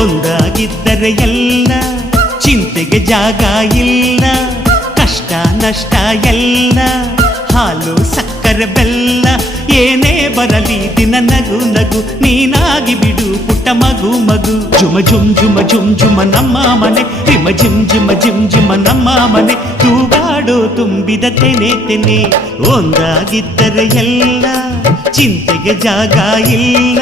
ಒಂದಾಗಿದ್ದರೆ ಎಲ್ಲ ಚಿಂತೆಗೆ ಜಾಗ ಇಲ್ಲ, ಕಷ್ಟ ನಷ್ಟ ಎಲ್ಲ ಹಾಲು ಸಕ್ಕರೆ ಬೆಲ್ಲ. ಏನೇ ಬರಲಿ ದಿನ ನಗು ನಗು, ನೀನಾಗಿ ಬಿಡು ಪುಟ್ಟ ಮಗು ಮಗು. ಜುಮ ಜುಮ್ ಜುಮ ಜುಮ್ ಜುಮ ನಮ್ಮ ಮನೆ, ರಿಮ ಜಿಮ್ ಜಿಮ ಜಿಮ್ ಜಿಮ ನಮ್ಮ ಮನೆ. ತೂಗಾಡೋ ತುಂಬಿದ ತೆನೆ ತೆನೆ, ಒಂದಾಗಿದ್ದರೆ ಎಲ್ಲ ಚಿಂತೆಗೆ ಜಾಗ ಇಲ್ಲ.